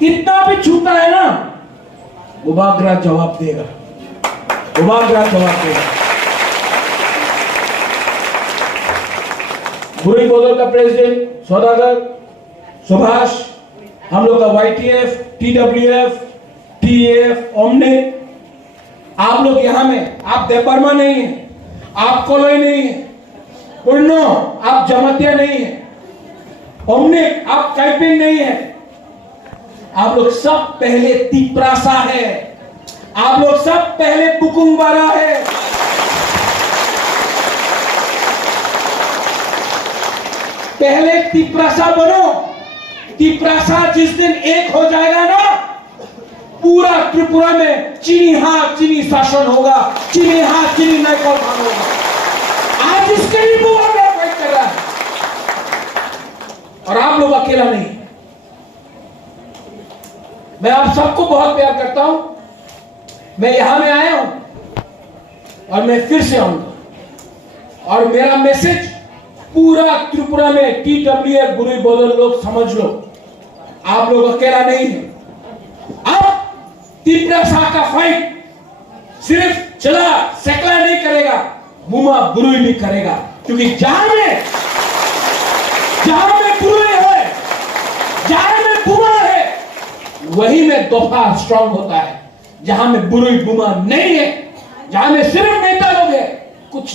कितना भी छूता है ना, उबागरा जवाब देगा, उबागरा जवाब देगा। बुरुई बोदल का प्रेसिडेंट सौदागर सुभाष, हम लोग का YTF, TWF, TAF, ओमनिक, आप लोग यहां में, आप देपरमा नहीं है, आप कोलोई नहीं है, पुर्नो आप जमातिया नहीं है, ओमनिक आप कैपिंग नहीं है, आप लोग सब पहले तिप्रासा है, आप लोग सब पहले बुकुंगबारा है। पहले तिप्रासा बनो। तिप्रासा जिस दिन एक हो जाएगा ना, पूरा त्रिपुरा में चीनी हाथ चीनी शासन होगा, चीनी हाथ चीनी नायकल होगा। आज इसके लिए बुआ फाइट कर रहा है और आप लोग अकेला नहीं। मैं आप सबको बहुत प्यार करता हूं। मैं यहां में आया हूं और मैं फिर से आऊंगा और मेरा मैसेज पूरा त्रिपुरा में TWF बुरुई बोदल लोग समझ लो, आप लोग अकेला नहीं है। अब तिप्रासा का फाइट सिर्फ चला सेकला नहीं करेगा, मुमा बुरुई भी करेगा, क्योंकि जहां में बुरुई है, जहां में बुमा है, वही में दोफा स्ट्रांग होता है। जहां में बुरुई बुमा नहीं है, जहां में सिर्फ नेता लोग है, कुछ